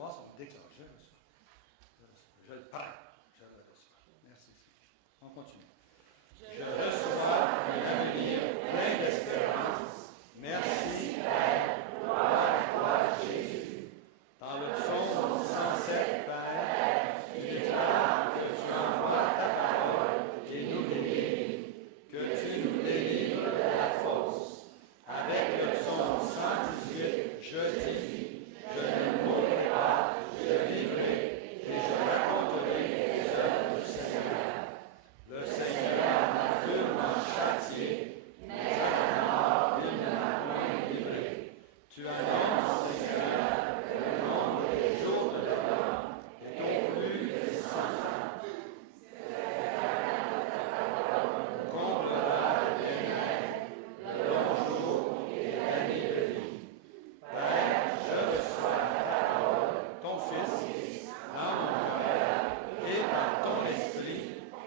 recevoir, ça veut dire que je le reçois. Je le prends, je le reçois. Merci. On continue. Je reçois un avenir plein d'espérance. Merci, Père. Gloire à toi, Jésus. Dans le psaume 107, Père, tu déclares que tu envoies ta parole et nous bénis, que tu nous délivres de la fausse. Avec le psaume 118, je dis, je ne mourrai pas, je vivrai et je raconterai les œuvres du Seigneur. Le Seigneur m'a durement châtié, mais à la mort, il ne m'a point livré. Tu annonces, Seigneur, que le nombre des jours de l'homme est au plus de 100 ans. Comblera le bien-être, le long jour et les années de vie. Père, je reçois ta parole, ton Fils, dans mon cœur, et par ton esprit,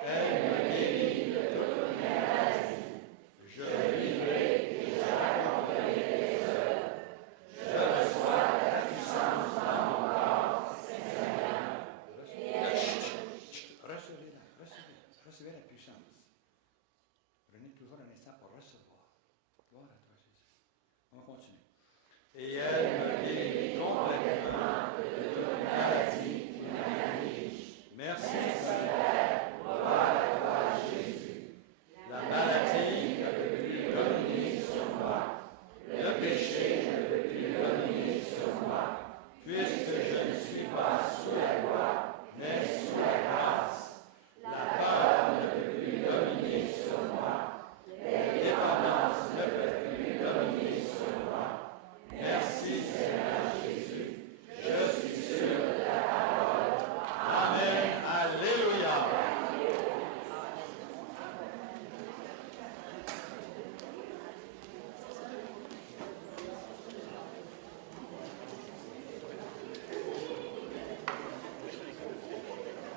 elle me guérit de toutes mes maladies. Je vivrai et je raconterai les œuvres. Je reçois ta puissance dans mon corps, Seigneur. Recevez la puissance. Prenez toujours un instant pour recevoir. Gloire à toi, Jésus. On continue. Et elle me guérit complètement de toute maladie qui m'afflige. Merci, Seigneur. Gloire à toi, Jésus. La maladie ne peut plus dominer sur moi. Le péché ne peut plus dominer sur moi. Puisque je ne suis pas sous la loi, mais sous la grâce. La peur ne peut plus dominer sur moi. Les dépendances ne peuvent plus dominer sur moi. Merci, Seigneur Jésus. Je suis sûr de ta parole. Amen. Alléluia.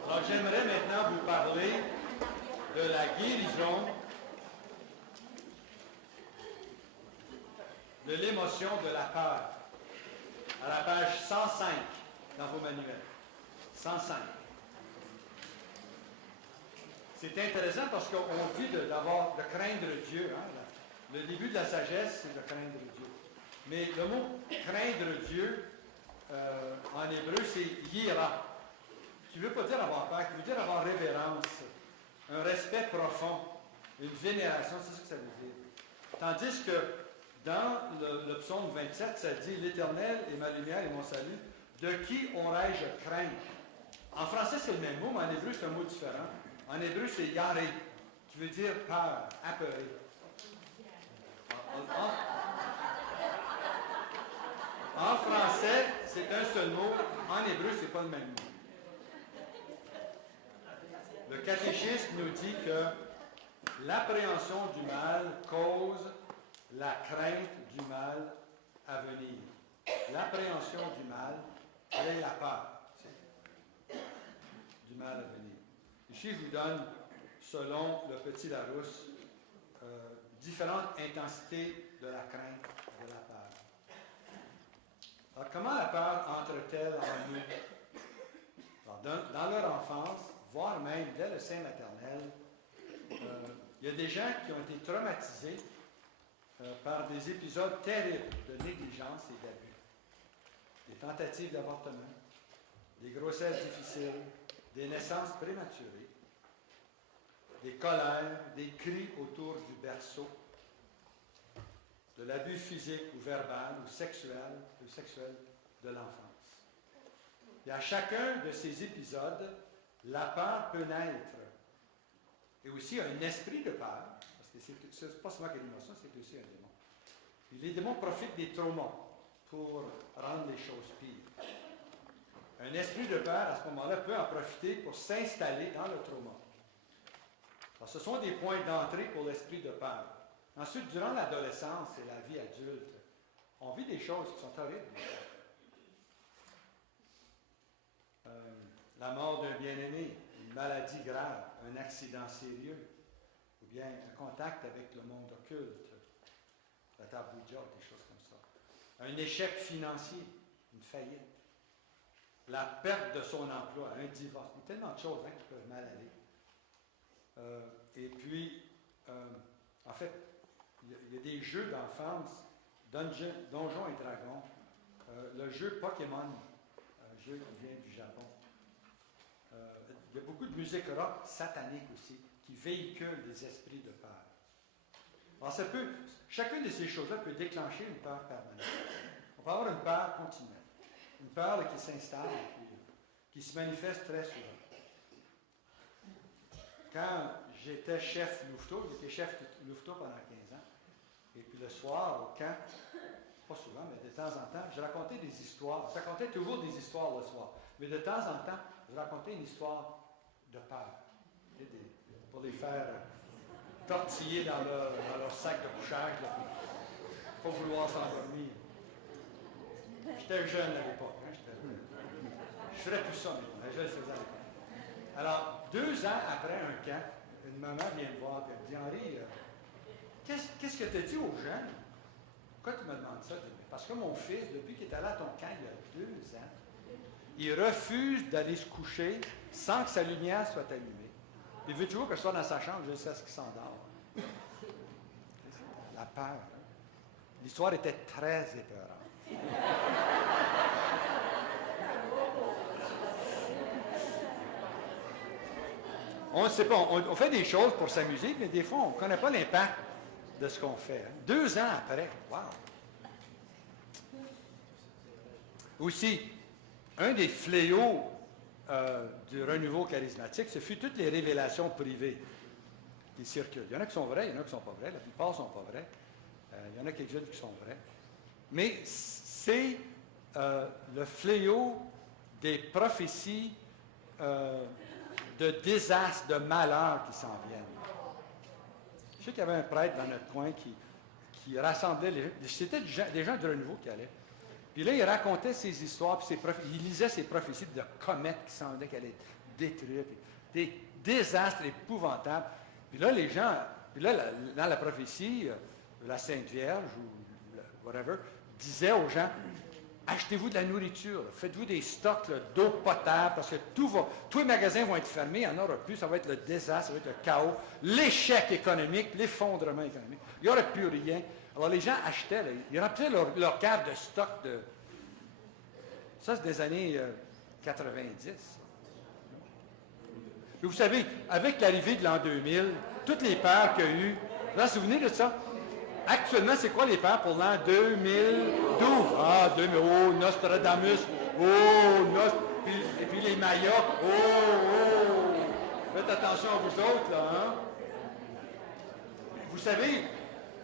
Alors, j'aimerais maintenant vous parler de la guérison de l'émotion de la peur. À la page 105 dans vos manuels. 105. C'est intéressant parce qu'on dit de craindre Dieu. Hein? Le début de la sagesse, c'est de craindre Dieu. Mais le mot craindre Dieu, en hébreu, c'est yira, qui ne veut pas dire avoir peur, qui veut dire avoir révérence, un respect profond, une vénération, c'est ce que ça veut dire. Tandis que dans le psaume 27, ça dit « L'Éternel est ma lumière et mon salut, de qui aurais-je craindre ?» En français, c'est le même mot, mais en hébreu, c'est un mot différent. En hébreu, c'est « yaré », qui veut dire peur, apeuré. En français, c'est un seul mot. En hébreu, ce n'est pas le même mot. Le catéchisme nous dit que l'appréhension du mal cause la crainte du mal à venir. L'appréhension du mal, c'est la peur du mal à venir. Ici, je vous donne, selon le Petit Larousse, différentes intensités de la crainte, de la peur. Alors, comment la peur entre-t-elle en nous? Alors, dans leur enfance, voire même dès le sein maternel, il y a des gens qui ont été traumatisés par des épisodes terribles de négligence et d'abus. Des tentatives d'avortement, des grossesses difficiles, des naissances prématurées, des colères, des cris autour du berceau, de l'abus physique ou verbal ou sexuel de l'enfance. Et à chacun de ces épisodes, la peur peut naître. Et aussi un esprit de peur, parce que ce n'est pas seulement que l'émotion, c'est aussi un démon. Et les démons profitent des traumas pour rendre les choses pires. Un esprit de peur, à ce moment-là, peut en profiter pour s'installer dans le trauma. Alors, ce sont des points d'entrée pour l'esprit de peur. Ensuite, durant l'adolescence et la vie adulte, on vit des choses qui sont horribles. La mort d'un bien-aimé, une maladie grave, un accident sérieux, ou bien un contact avec le monde occulte, la table Ouija, des choses comme ça. Un échec financier, une faillite. la perte de son emploi, un divorce. Il y a tellement de choses qui peuvent mal aller. Et puis, en fait, il y a des jeux d'enfance, Donjons et Dragons, le jeu Pokémon, un jeu qui vient du Japon. Il y a beaucoup de musique rock satanique aussi, qui véhicule des esprits de peur. Alors, chacune de ces choses-là peut déclencher une peur permanente. On peut avoir une peur continuelle, une peur qui s'installe, qui se manifeste très souvent. Quand j'étais chef louveteau, j'étais chef louveteau pendant 15 ans, et puis le soir, au camp, pas souvent, mais de temps en temps, je racontais des histoires. Je racontais toujours des histoires le soir, mais de temps en temps, je racontais une histoire de peur, pour les faire tortiller dans leur sac de couchage, pas vouloir s'endormir. J'étais jeune à l'époque. Je ferais plus ça, mais je le faisais à l'époque. Alors, 2 ans après un camp, une maman vient me voir et elle me dit, Henri, qu'est-ce que tu as dit aux jeunes? Pourquoi tu me demandes ça? Parce que mon fils, depuis qu'il est allé à ton camp il y a 2 ans, il refuse d'aller se coucher sans que sa lumière soit allumée. Il veut toujours que je sois dans sa chambre jusqu'à ce qu'il s'endort. La peur. Hein? L'histoire était très épeurante. On ne sait pas, on fait des choses pour s'amuser, mais des fois, on ne connaît pas l'impact de ce qu'on fait. Hein? 2 ans après, wow! Aussi, un des fléaux du renouveau charismatique, ce fut toutes les révélations privées qui circulent. Il y en a qui sont vraies, il y en a qui ne sont pas vraies, la plupart ne sont pas vraies. Il y en a quelques-unes qui sont vraies. Mais c'est le fléau des prophéties de désastres, de malheurs qui s'en viennent. Je sais qu'il y avait un prêtre dans notre coin qui rassemblait c'était des gens du renouveau qui allaient. Puis là, il racontait ses histoires, puis il lisait ses prophéties de comètes qui semblaient qu'elle allait détruire, des désastres épouvantables. Puis là, les gens, dans la prophétie, la Sainte Vierge ou whatever, disait aux gens, achetez-vous de la nourriture, faites-vous des stocks d'eau potable, parce que tous les magasins vont être fermés, il n'y en aura plus, ça va être le désastre, ça va être le chaos, l'échec économique, l'effondrement économique. Il n'y aurait plus rien. Alors les gens achetaient, ils remplissaient leur cave de stock de... Ça, c'est des années 90. Et vous savez, avec l'arrivée de l'an 2000, toutes les peurs qu'il y a eu, vous vous souvenez de ça? Actuellement, c'est quoi les peurs pour l'an 2012? Ah, oh, Nostradamus, oh, et puis les Mayas, oh. Faites attention à vous autres, là, hein? Vous savez,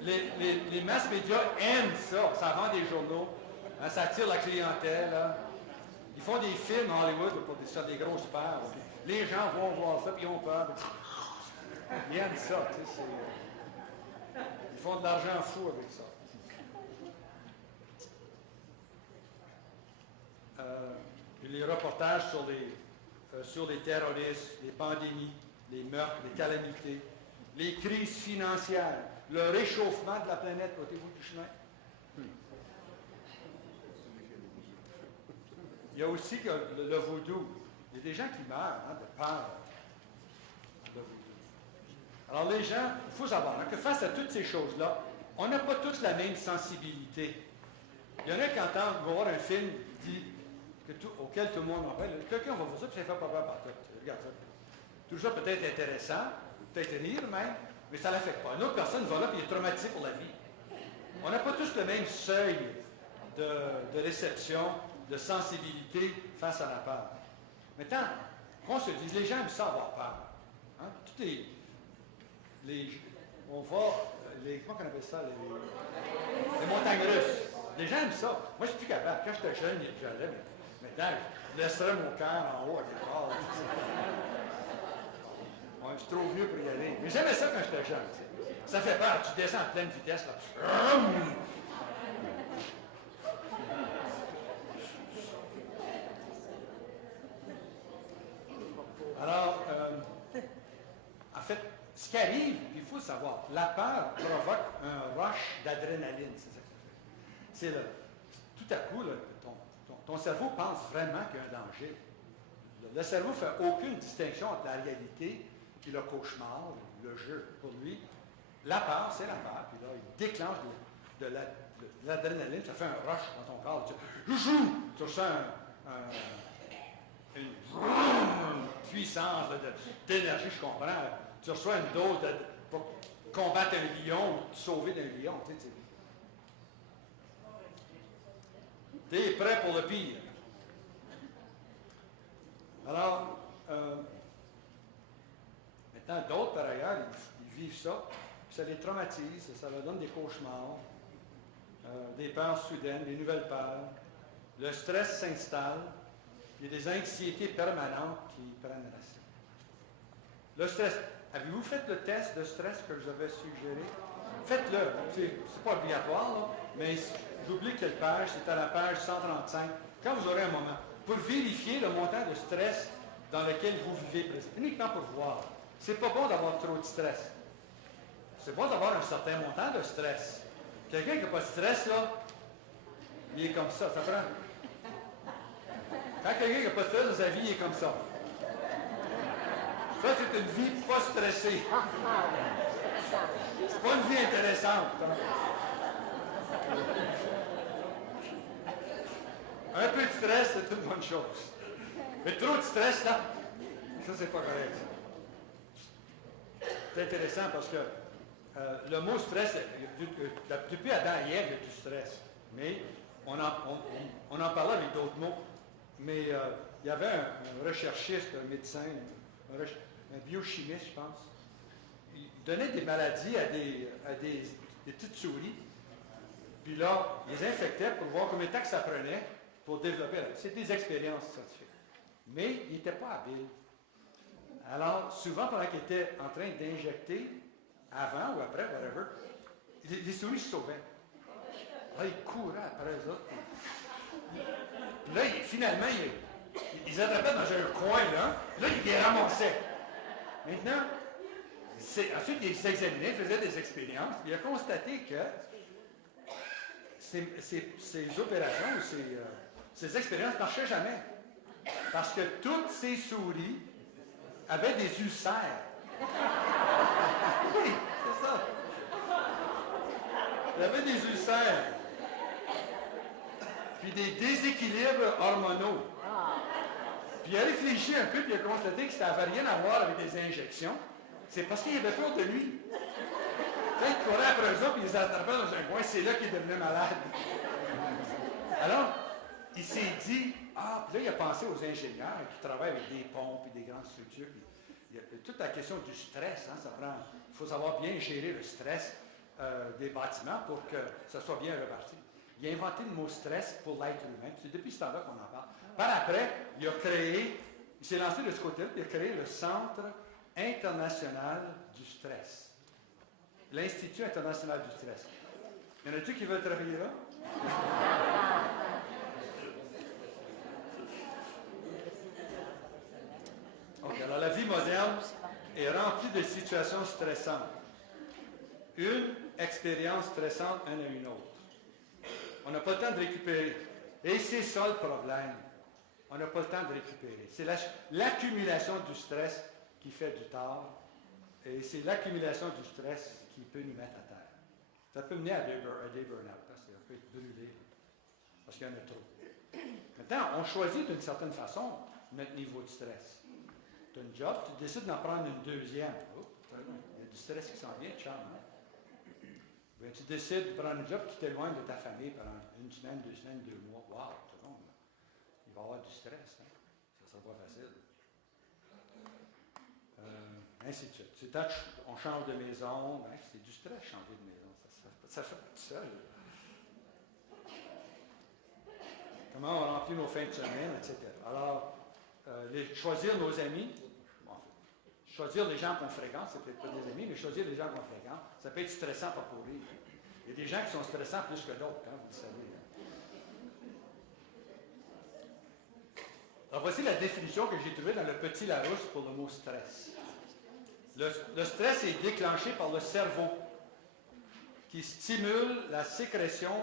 les mass médias aiment ça. Ça vend des journaux. Hein, ça attire la clientèle. Hein. Ils font des films à Hollywood pour des grosses peurs. Les gens vont voir ça puis ils ont peur. Ils aiment ça. Ils font de l'argent fou avec ça. Les reportages sur les terroristes, les pandémies, les meurtres, les calamités, les crises financières, le réchauffement de la planète au bout du chemin. Il y a aussi le vaudou. Il y a des gens qui meurent de peur de vaudou. Alors les gens, il faut savoir que face à toutes ces choses-là, on n'a pas tous la même sensibilité. Il y en a qui entendent, vont voir un film auquel tout le monde en parle. Quelqu'un va voir ça, puis ça ne fait pas peur par tout. Regarde ça. Tout ça peut être intéressant, peut-être rire même, mais ça ne l'affecte pas. Une autre personne va là et est traumatisée pour la vie. On n'a pas tous le même seuil de réception, de sensibilité face à la peur. Maintenant, qu'on se dise, les gens aiment ça avoir peur. Hein? On va, comment on appelle ça, les montagnes russes. Les gens aiment ça. Moi, je suis plus capable. Quand j'étais jeune, j'allais, mais maintenant, je laisserais mon cœur en haut à quelque part. Ouais, je suis trop vieux pour y aller. Mais j'aimais ça quand j'étais jeune. Ça fait peur. Tu descends à pleine vitesse. Là. Alors, en fait, ce qui arrive, il faut le savoir, la peur provoque un rush d'adrénaline. C'est ça que ça fait. C'est tout à coup, là, ton cerveau pense vraiment qu'il y a un danger. Le cerveau ne fait aucune distinction entre la réalité et le cauchemar, le jeu. Pour lui, la peur, c'est la peur. Puis là, il déclenche de l'adrénaline, ça fait un rush dans ton corps. Tu ressens une puissance d'énergie, je comprends. Tu reçois une dose pour combattre un lion ou te sauver d'un lion. Tu es prêt pour le pire. Alors, maintenant, d'autres, par ailleurs, ils vivent ça, puis ça les traumatise, ça leur donne des cauchemars, des peurs soudaines, des nouvelles peurs. Le stress s'installe, il y a des anxiétés permanentes qui prennent racine. Le stress. Avez-vous fait le test de stress que je vous avais suggéré? Faites-le. C'est pas obligatoire, là, mais j'oublie quelle page, c'est à la page 135, quand vous aurez un moment, pour vérifier le montant de stress dans lequel vous vivez présentement. Uniquement pour voir. C'est pas bon d'avoir trop de stress. C'est bon d'avoir un certain montant de stress. Quelqu'un qui n'a pas de stress, là, il est comme ça. Ça prend. Quand quelqu'un qui n'a pas de stress dans sa vie, il est comme ça. Ça, c'est une vie pas stressée. C'est pas une vie intéressante. Un peu de stress, c'est une bonne chose. Mais trop de stress, là, ça, c'est pas correct. C'est intéressant parce que le mot stress, depuis Adam et Ève, il y a du stress. Mais on en parlait avec d'autres mots. Mais il y avait un recherchiste, un médecin, un biochimiste, je pense. Il donnait des maladies à des petites souris. Puis là, il les infectait pour voir combien de temps que ça prenait pour développer. C'est des expériences scientifiques. Mais il n'était pas habile. Alors, souvent, pendant qu'il était en train d'injecter, avant ou après, whatever, les souris se sauvaient. Là, il courait après eux autres. Puis là, finalement, ils attrapaient dans un coin, là. Là, ils les ramassaient. Maintenant, ensuite, il s'examinait, il faisait des expériences. Il a constaté que ces opérations ou ces expériences ne marchaient jamais. Parce que toutes ces souris avaient des ulcères. Oui, c'est ça. Elles avaient des ulcères. Puis des déséquilibres hormonaux. Puis il a réfléchi un peu, puis il a constaté que ça n'avait rien à voir avec des injections. C'est parce qu'il avait peur de lui. Quand il courait après eux autres, puis il les attrapait dans un coin, c'est là qu'il devenait malade. Alors, il s'est dit, puis là, il a pensé aux ingénieurs qui travaillent avec des pompes et des grandes structures. Il y a toute la question du stress, hein, il faut savoir bien gérer le stress des bâtiments pour que ça soit bien reparti. Il a inventé le mot stress pour l'être humain. C'est depuis ce temps-là qu'on en parle. Par après, il s'est lancé de ce côté-là, il a créé le Centre international du stress. L'Institut international du stress. Y en a-t-il qui veulent travailler là? OK, alors la vie moderne est remplie de situations stressantes. Une expérience stressante mène à une autre. On n'a pas le temps de récupérer. Et c'est ça le problème. On n'a pas le temps de récupérer. C'est l'accumulation du stress qui fait du tort. Et c'est l'accumulation du stress qui peut nous mettre à terre. Ça peut mener à des burn-out, parce qu'on peut être brûlé, parce qu'il y en a trop. Maintenant, on choisit d'une certaine façon notre niveau de stress. Tu as une job, tu décides d'en prendre une deuxième. Oh, il y a du stress qui s'en vient, Charles. Bien, tu décides de prendre un job qui t'éloigne de ta famille pendant une semaine, 2 semaines, 2 mois. Wow, tout le monde. Il va y avoir du stress. Hein? Ça ne sera pas facile. Ainsi de suite. On change de maison. Hein? C'est du stress changer de maison. Ça fait tout seul. Comment on remplit nos fins de semaine, etc. Alors, choisir nos amis, choisir les gens qu'on fréquente, c'est peut-être pas des amis, mais choisir les gens qu'on fréquente, ça peut être stressant pas pour rire. Il y a des gens qui sont stressants plus que d'autres, hein, vous le savez. Alors voici la définition que j'ai trouvée dans le Petit Larousse pour le mot stress. Le stress est déclenché par le cerveau qui stimule la sécrétion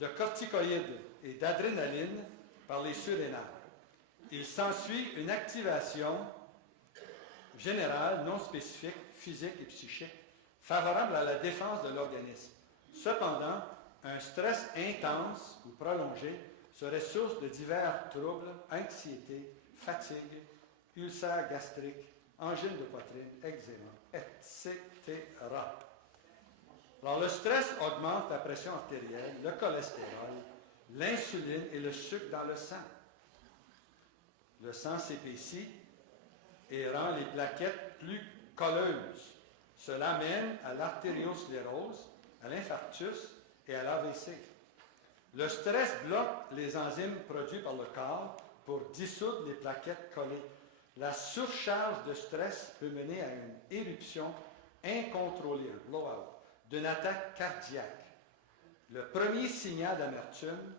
de corticoïdes et d'adrénaline par les surrénales. Il s'ensuit une activation générale, non spécifique, physique et psychique, favorable à la défense de l'organisme. Cependant, un stress intense ou prolongé serait source de divers troubles, anxiété, fatigue, ulcères gastriques, angine de poitrine, eczéma, etc. Alors, le stress augmente la pression artérielle, le cholestérol, l'insuline et le sucre dans le sang. Le sang s'épaissit et rend les plaquettes plus colleuses. Cela mène à l'artériosclérose, à l'infarctus et à l'AVC. Le stress bloque les enzymes produites par le corps pour dissoudre les plaquettes collées. La surcharge de stress peut mener à une éruption incontrôlée, un blowout, d'une attaque cardiaque. Le premier signal d'amertume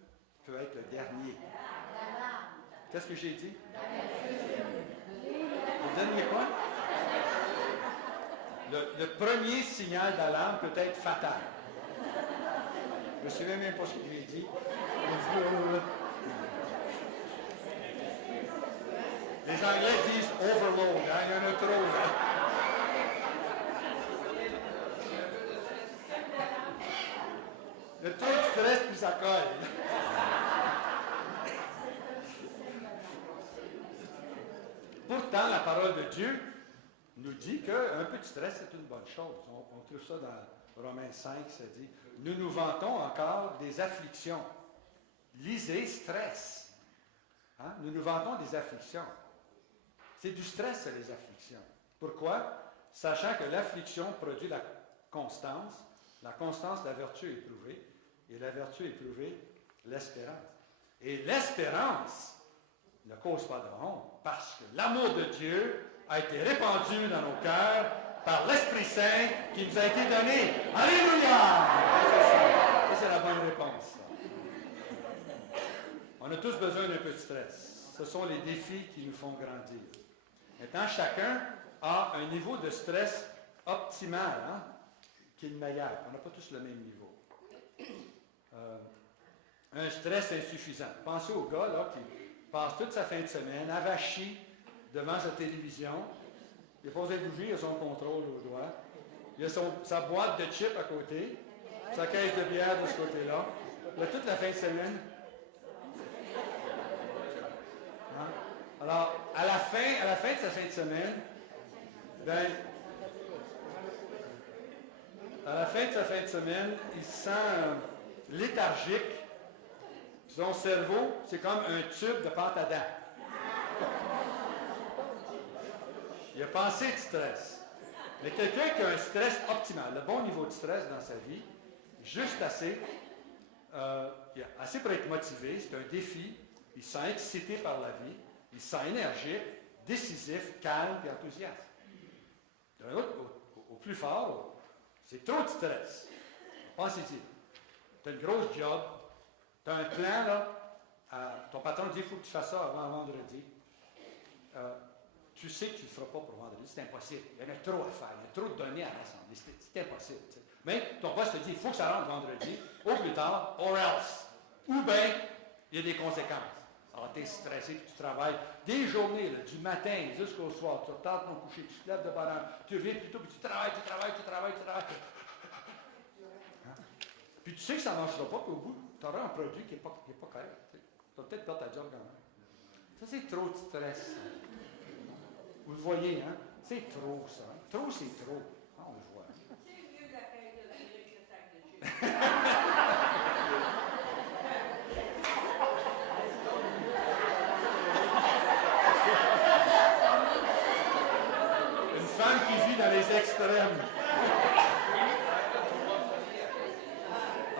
peut être le dernier. Qu'est-ce que j'ai dit? Le dernier quoi? Le premier signal d'alarme peut être fatal. Je ne sais même pas ce que j'ai dit. Les Anglais disent overload, hein? Il y en a trop. Hein? Le trop de stress, puis ça colle. Pourtant, la parole de Dieu nous dit qu'un peu de stress, c'est une bonne chose. On trouve ça dans Romains 5, ça dit « Nous nous vantons encore des afflictions. » Lisez stress. Hein? Nous nous vantons des afflictions. C'est du stress, les afflictions. Pourquoi? Sachant que l'affliction produit la constance, la vertu éprouvée, et la vertu éprouvée, l'espérance. Et l'espérance ne cause pas de honte, parce que l'amour de Dieu a été répandu dans nos cœurs par l'Esprit Saint qui nous a été donné. Alléluia! Ça, c'est la bonne réponse. On a tous besoin d'un peu de stress. Ce sont les défis qui nous font grandir. Maintenant, chacun a un niveau de stress optimal, hein, qui est le meilleur. On n'a pas tous le même niveau. Un stress insuffisant. Pensez au gars là, qui passe toute sa fin de semaine avachi devant sa télévision. Il n'a pas besoin de bouger, il a son contrôle au doigt. Il a sa boîte de chips à côté, sa caisse de bière de ce côté-là. Il a toute la fin de semaine. Hein? Alors, à la fin de sa fin de semaine, il se sent léthargique. Son cerveau, c'est comme un tube de pâte à dents. Il a pensé de stress. Mais quelqu'un qui a un stress optimal, le bon niveau de stress dans sa vie, juste assez, assez pour être motivé, c'est un défi, il se sent excité par la vie, il se sent énergique, décisif, calme et enthousiaste. D'un autre, au plus fort, c'est trop de stress. Pensez-y. Tu as une grosse job, tu as un plan, là, ton patron te dit il faut que tu fasses ça avant vendredi. Tu sais que tu ne le feras pas pour vendredi, c'est impossible. Il y en a trop à faire, il y a trop de données à rassembler, c'est impossible. Tu sais. Mais ton boss te dit il faut que ça rentre vendredi, au plus tard, or else. Ou bien, il y a des conséquences. Alors, tu es stressé, tu travailles des journées, là, du matin jusqu'au soir, tu retardes ton coucher, tu te lèves de bonne heure, tu reviens plus tôt, puis tu travailles. Hein? Puis tu sais que ça ne marchera pas, puis au bout, tu auras un produit qui n'est pas correct. Tu vas peut-être perdre ta job quand même. Ça, c'est trop de stress. Vous le voyez, hein? C'est trop, ça. Trop, c'est trop. Ah, on le voit. C'est mieux la caisse de la brique que sac de chips. Une femme qui vit dans les extrêmes.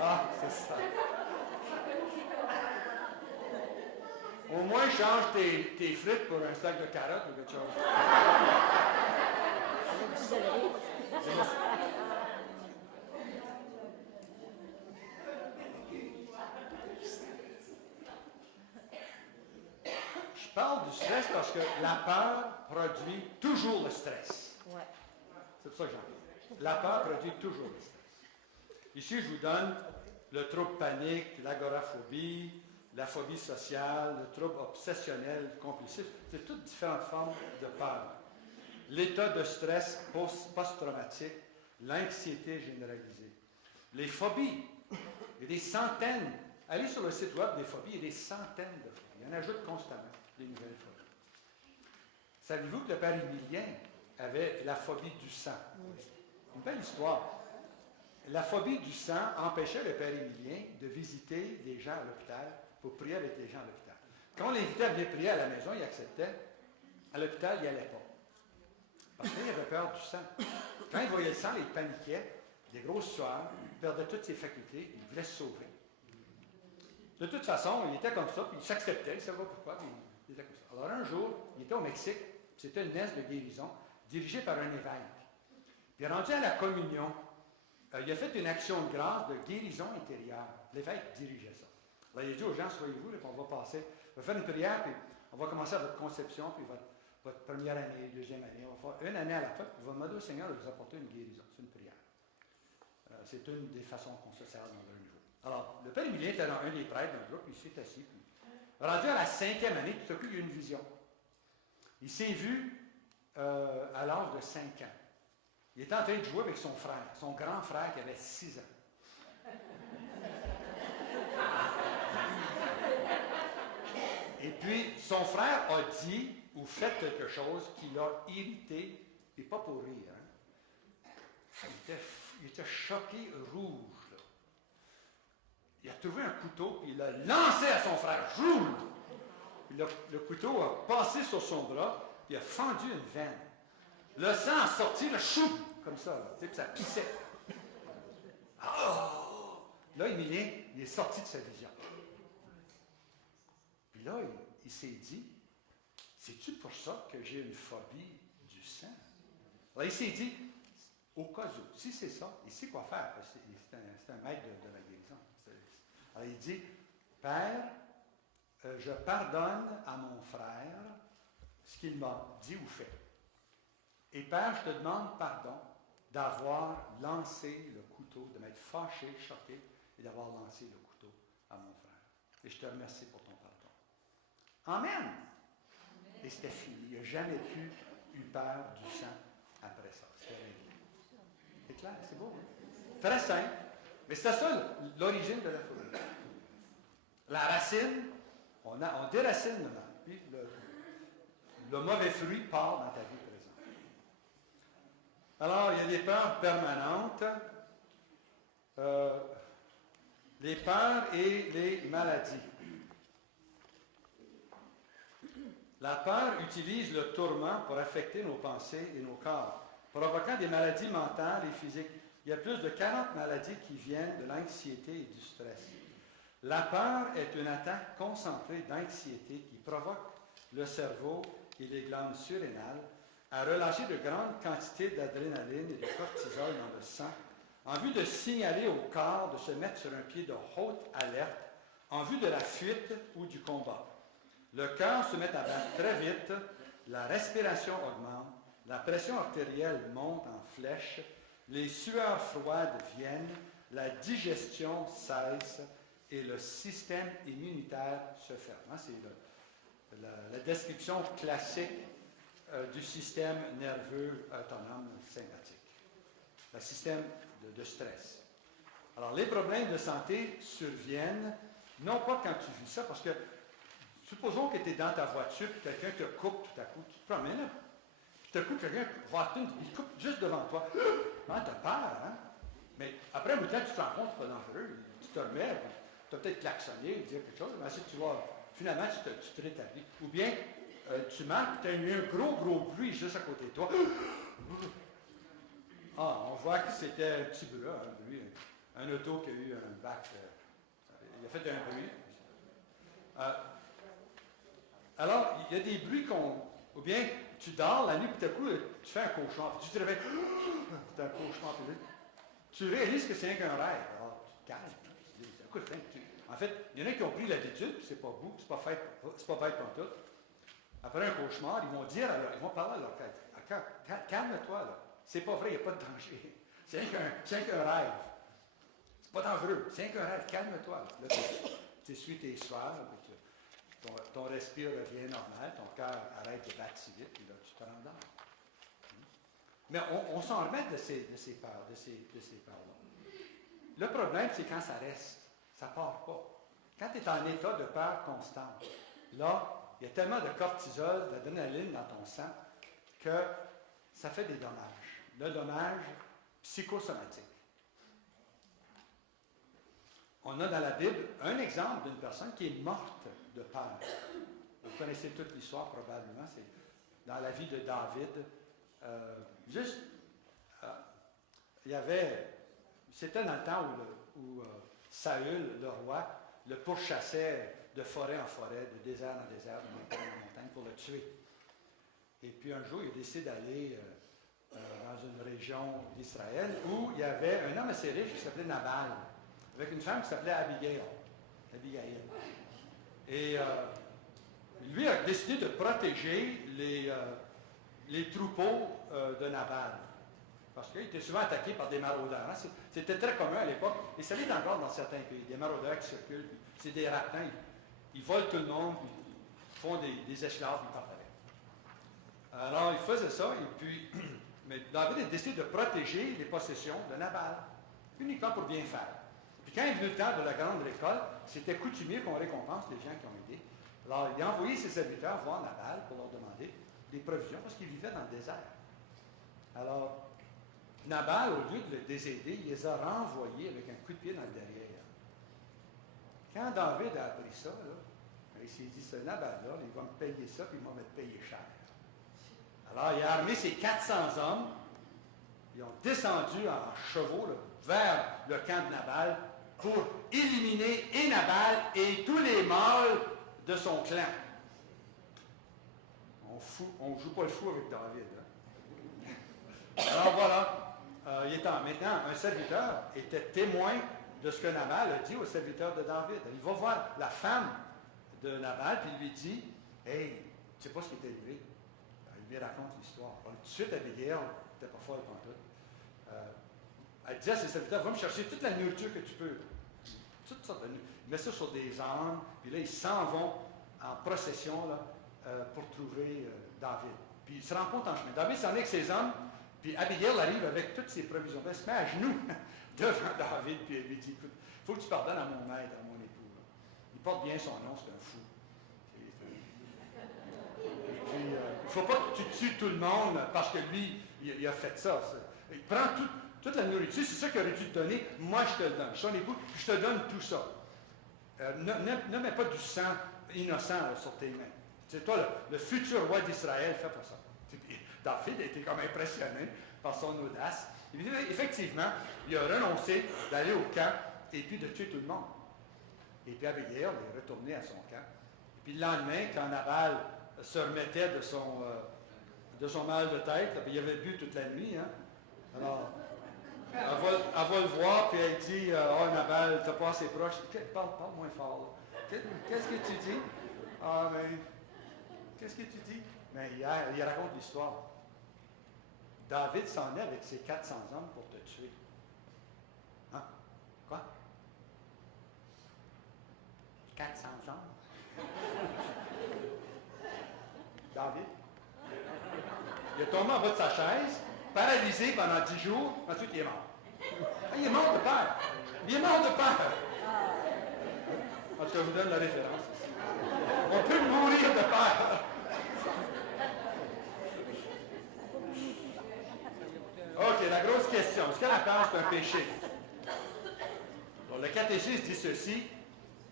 Ah, c'est ça. Au moins, change tes frites pour un sac de carottes ou quelque chose. Je parle du stress parce que la peur produit toujours le stress. Ouais. C'est pour ça que j'en parle. La peur produit toujours le stress. Ici, je vous donne le trouble panique, l'agoraphobie, la phobie sociale, le trouble obsessionnel compulsif. C'est toutes différentes formes de peur. L'état de stress post-traumatique, l'anxiété généralisée. Les phobies, il y a des centaines. Allez sur le site web des phobies, il y a des centaines de phobies. Il y en ajoute constamment des nouvelles phobies. Savez-vous que le père Émilien avait la phobie du sang? Une belle histoire. La phobie du sang empêchait le père Émilien de visiter des gens à l'hôpital pour prier avec les gens à l'hôpital. Quand on l'invitait à venir prier à la maison, il acceptait. À l'hôpital, il n'y allait pas. Parce qu'il avait peur du sang. Quand il voyait le sang, il paniquait, des grosses sueurs, il perdait toutes ses facultés, il voulait se sauver. De toute façon, il était comme ça, puis il s'acceptait, il ne savait pas pourquoi, mais il était comme ça. Alors un jour, il était au Mexique, c'était une messe de guérison, dirigée par un évêque. Puis rendu à la communion, il a fait une action de grâce de guérison intérieure. L'évêque dirigeait ça. Là, il a dit aux gens, soyez-vous, là, puis on va passer, on va faire une prière, puis on va commencer à votre conception, puis votre première année, deuxième année. On va faire une année à la fois, puis on va demander au Seigneur de vous apporter une guérison. C'est une prière. C'est une des façons qu'on se sert dans leur niveau. Alors, le père Émilien était dans un des prêtres d'un groupe, il s'est assis, puis rendu à la 5e année, tout à coup, il y a eu une vision. Il s'est vu à l'âge de 5 ans. Il était en train de jouer avec son frère, son grand frère qui avait 6 ans. Et puis, son frère a dit ou fait quelque chose qui l'a irrité, et pas pour rire. Hein. Il était choqué rouge. Là. Il a trouvé un couteau, puis il l'a lancé à son frère. Joum! Puis le couteau a passé sur son bras, puis il a fendu une veine. Le sang a sorti, le chou, comme ça, là, puis ça pissait. Oh! Là, Émilien, il est sorti de sa vision. Puis là, il s'est dit, c'est-tu pour ça que j'ai une phobie du sang? Alors, il s'est dit, au cas où, si c'est ça, il sait quoi faire, parce que c'est un maître de la guérison. Alors, il dit, Père, je pardonne à mon frère ce qu'il m'a dit ou fait. Et Père, je te demande pardon d'avoir lancé le couteau, de m'être fâché, choqué, et d'avoir lancé le couteau à mon frère. Et je te remercie pour ton pardon. Amen! Et c'était fini. Il n'a jamais plus eu peur du sang après ça. C'était réglé. C'est clair? C'est beau, hein? Très simple. Mais c'est ça l'origine de la phobie. La racine, on déracine le mal. Puis le mauvais fruit part dans ta vie présente. Alors, il y a des peurs permanentes. Les peurs et les maladies. La peur utilise le tourment pour affecter nos pensées et nos corps, provoquant des maladies mentales et physiques. Il y a plus de 40 maladies qui viennent de l'anxiété et du stress. La peur est une attaque concentrée d'anxiété qui provoque le cerveau et les glandes surrénales à relâcher de grandes quantités d'adrénaline et de cortisol dans le sang en vue de signaler au corps de se mettre sur un pied de haute alerte en vue de la fuite ou du combat. Le cœur se met à battre très vite, la respiration augmente, la pression artérielle monte en flèche, les sueurs froides viennent, la digestion cesse et le système immunitaire se ferme. C'est la description classique du système nerveux autonome sympathique, le système de stress. Alors, les problèmes de santé surviennent, non pas quand tu vis ça, parce que supposons que tu es dans ta voiture, puis quelqu'un te coupe tout à coup, tu te promènes, là, puis tout à coup, quelqu'un il coupe juste devant toi. Ah, t'as peur, hein? Mais après un bout de temps, tu te rends compte que c'est pas dangereux, tu te remets, tu as peut-être klaxonné, dire quelque chose, mais ensuite tu vois, finalement, tu te rétablis. Ou bien, tu marches, tu as eu un gros bruit juste à côté de toi. Ah, on voit que c'était un petit bruit, un auto qui a eu un bac, il a fait un bruit. Alors, il y a des bruits ou bien tu dors la nuit, puis tout à coup, tu fais un cauchemar, puis tu te réveilles, c'est un cauchemar, puis tu réalises que c'est rien qu'un rêve. Alors, tu te calmes, tu dis, écoute, en fait, il y en a qui ont pris l'habitude, puis c'est pas beau, c'est pas bête pour tout. Après un cauchemar, ils vont parler à leur tête. Calme-toi, là. C'est pas vrai, il n'y a pas de danger. C'est rien qu'un rêve. C'est pas dangereux. C'est rien qu'un rêve. Calme-toi. Là, tu essuies tes sueurs, puis ton respire revient normal, ton cœur arrête de battre si vite, puis là, tu te rendors. Mais on s'en remet de ces peurs, de ces peurs-là. Le problème, c'est quand ça reste, ça ne part pas. Quand tu es en état de peur constante, là, il y a tellement de cortisol, d'adrénaline dans ton sang, que ça fait des dommages. Le dommage psychosomatique. On a dans la Bible un exemple d'une personne qui est morte de peur. Vous connaissez toute l'histoire probablement, c'est dans la vie de David. Il y avait, c'était dans le temps où Saül, le roi, le pourchassait de forêt en forêt, de désert en désert, de montagne en montagne pour le tuer. Et puis un jour, il a décidé d'aller dans une région d'Israël où il y avait un homme assez riche qui s'appelait Nabal, avec une femme qui s'appelait Abigail. Et lui a décidé de protéger les troupeaux de Nabal. Parce qu'il était souvent attaqué par des maraudeurs. Hein. C'était très commun à l'époque. Et ça l'est encore dans certains pays. Des maraudeurs qui circulent. C'est des rapins. Ils volent tout le monde. Ils font des esclaves. Ils partent avec. Alors, il faisait ça. Et puis, mais David a décidé de protéger les possessions de Nabal. Uniquement pour bien faire. Puis quand est venu le temps de la grande récolte, c'était coutumier qu'on récompense les gens qui ont aidé. Alors, il a envoyé ses serviteurs voir Nabal pour leur demander des provisions parce qu'ils vivaient dans le désert. Alors, Nabal, au lieu de les aider, il les a renvoyés avec un coup de pied dans le derrière. Quand David a appris ça, là, il s'est dit, ce Nabal-là, il va me payer ça, puis il va me payer cher. Alors, il a armé ses 400 hommes, ils ont descendu en chevaux là, vers le camp de Nabal pour éliminer et Nabal et tous les mâles de son clan. On ne joue pas le fou avec David. Hein? Alors voilà. Maintenant, un serviteur était témoin de ce que Nabal a dit au serviteur de David. Il va voir la femme de Nabal, puis il lui dit, « Hey, tu sais pas ce qui est arrivé? » Il lui raconte l'histoire. Alors, tout de suite, Abigail, elle n'était pas folle pantoute. Elle dit à ses serviteurs, « Va me chercher toute la nourriture que tu peux. » Toutes sortes de nourriture. Ils mettent ça sur des ânes, puis là, ils s'en vont en procession là, pour trouver David. Puis ils se rencontrent en chemin. David s'en est avec ses hommes, puis Abigail arrive avec toutes ses provisions. Elle se met à genoux devant David, puis elle lui dit, écoute, il faut que tu pardonnes à mon maître, à mon époux. Là. Il porte bien son nom, c'est un fou. Et puis, il ne faut pas que tu tues tout le monde parce que lui, il a fait ça. Il prend toute la nourriture, c'est ça qu'il aurait dû te donner, moi je te le donne. Je suis son époux, je te donne tout ça. Ne mets pas du sang innocent là, sur tes mains. C'est toi, le futur roi d'Israël, fais pas ça. David a été comme impressionné par son audace. Et puis, effectivement, il a renoncé d'aller au camp et puis de tuer tout le monde. Et puis Abigail est retourné à son camp. Et puis le lendemain, quand Nabal se remettait de son mal de tête, là, il avait bu toute la nuit. Hein? Alors, elle va le voir, puis elle dit, « Oh Nabal, t'as pas assez proche. » Parle moins fort. Qu'est-ce que tu dis? Ah, mais qu'est-ce que tu dis? Mais il raconte l'histoire. David s'en est avec ses 400 hommes pour te tuer. Hein? Quoi? 400 hommes? David? Il est tombé en bas de sa chaise, paralysé pendant 10 jours, ensuite il est mort. Ah, il est mort de peur. Il est mort de peur. En tout cas, je vous donne la référence. On peut mourir de peur. OK, la grosse question. Est-ce que la peur, c'est un péché? Alors, le catéchisme dit ceci.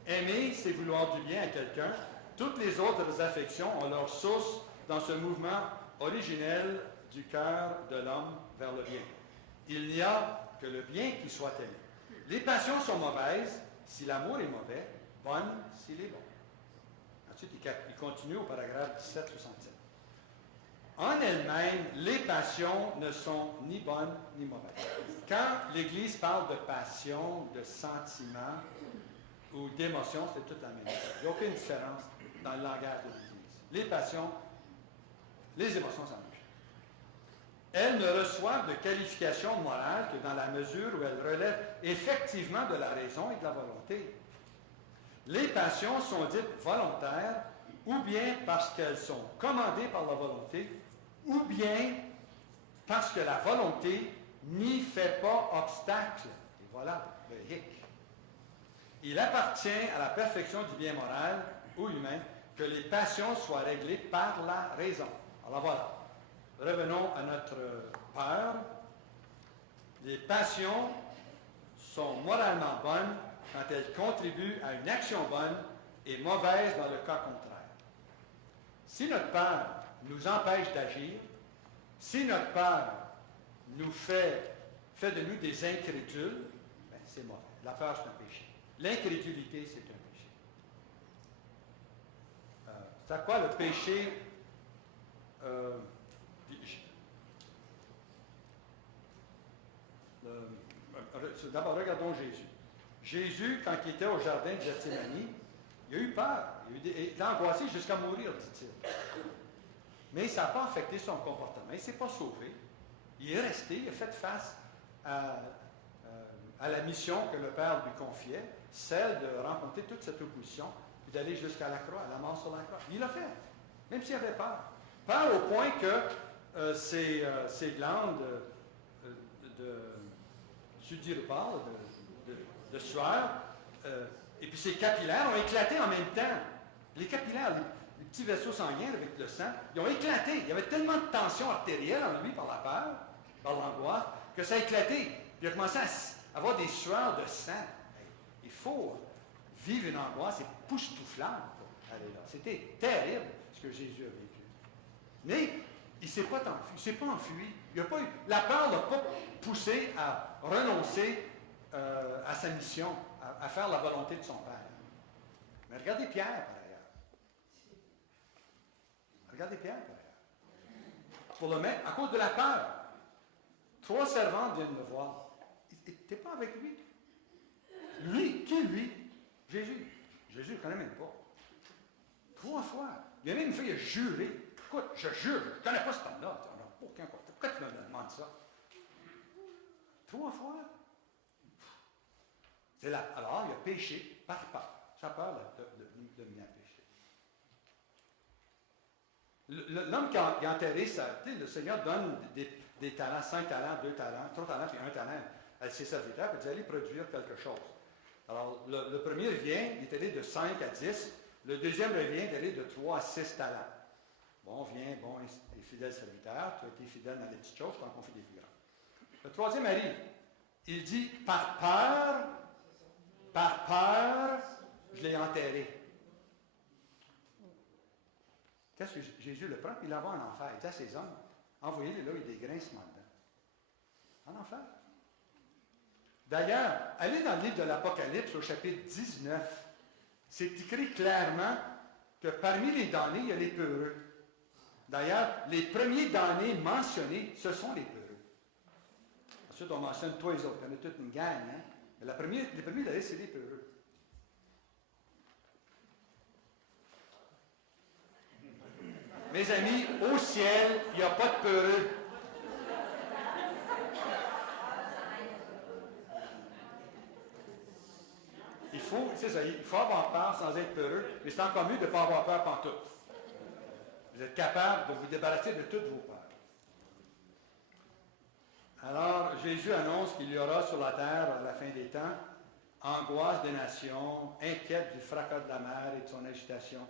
Aimer, c'est vouloir du bien à quelqu'un. Toutes les autres affections ont leur source dans ce mouvement originel du cœur de l'homme vers le bien. Il n'y a que le bien qui soit aimé. Les passions sont mauvaises si l'amour est mauvais, bonnes s'il est bon. Ensuite, il continue au paragraphe 1767. En elles-mêmes, les passions ne sont ni bonnes ni mauvaises. Quand l'Église parle de passion, de sentiment ou d'émotion, c'est toute la même chose. Il n'y a aucune différence dans le langage de l'Église. Les passions, les émotions, ça marche. Elles ne reçoivent de qualification morale que dans la mesure où elles relèvent effectivement de la raison et de la volonté. Les passions sont dites volontaires, ou bien parce qu'elles sont commandées par la volonté, ou bien parce que la volonté n'y fait pas obstacle. Et voilà le hic. Il appartient à la perfection du bien moral ou humain que les passions soient réglées par la raison. Alors voilà. Revenons à notre peur. Les passions sont moralement bonnes quand elles contribuent à une action bonne et mauvaises dans le cas contraire. Si notre peur nous empêche d'agir, si notre peur nous fait de nous des incrédules, ben c'est mauvais. La peur, c'est un péché. L'incrédulité, c'est un péché. C'est à quoi le péché? D'abord, regardons Jésus. Jésus, quand il était au jardin de Gethsémani, il a eu peur. Il était angoissé jusqu'à mourir, dit-il. Mais ça n'a pas affecté son comportement. Il ne s'est pas sauvé. Il est resté, il a fait face à la mission que le Père lui confiait, celle de rencontrer toute cette opposition, puis d'aller jusqu'à la croix, à la mort sur la croix. Il l'a fait, même s'il avait peur. Peur au point que ses glandes sudurales, de sueur, et puis ses capillaires ont éclaté en même temps. Les capillaires, les petits vaisseaux sanguins avec le sang, ils ont éclaté. Il y avait tellement de tension artérielle en lui par la peur, par l'angoisse, que ça a éclaté. Puis il a commencé à avoir des sueurs de sang. Il faut vivre une angoisse époustouflante pour aller là. C'était terrible ce que Jésus a vécu. Mais il ne s'est pas enfui. Il ne s'est pas enfui. La peur ne l'a pas poussé à renoncer à sa mission, à faire la volonté de son Père. Mais regardez Pierre, par ailleurs. Regardez Pierre, par ailleurs. Pour le mettre, à cause de la peur, 3 servantes viennent le voir. Tu n'es pas avec lui? Lui? Qui lui? Jésus. Jésus, je ne connais même pas. 3 fois. Il y a même une fois, il a juré. Écoute, je jure, je ne connais pas cet homme-là. Aucun côté. Pourquoi tu me demandes ça? 3 fois. C'est là. Alors, il a péché par peur. Sa peur de mener à pécher. L'homme qui a enterré le Seigneur donne des talents, 5 talents, 2 talents, 3 talents, puis 1 talent à ses serviteurs, puis il dit allez produire quelque chose. Alors, le premier vient, il est allé de 5 à 10. Le deuxième revient, il est allé de 3 à 6 talents. Bon, viens, bon et fidèle serviteur, tu as été fidèle dans les petites choses, tu en confies des plus grandes. Le troisième arrive. Il dit, par peur, je l'ai enterré. Qu'est-ce que Jésus le prend, puis il l'envoie en enfer. Il dit à ces hommes, envoyez-les là, il y a des grincements dedans. En enfer. D'ailleurs, allez dans le livre de l'Apocalypse au chapitre 19. C'est écrit clairement que parmi les damnés, il y a les peureux. D'ailleurs, les premiers damnés mentionnés, ce sont les peureux. Ensuite, on mentionne toi et les autres. Il y en a toute une gang, hein? Mais les premiers damnés, c'est les peureux. Mes amis, au ciel, il n'y a pas de peureux. Il faut avoir peur sans être peureux, mais c'est encore mieux de ne pas avoir peur pantoute. Vous êtes capable de vous débarrasser de toutes vos peurs. Alors, Jésus annonce qu'il y aura sur la terre, à la fin des temps, angoisse des nations, inquiète du fracas de la mer et de son agitation,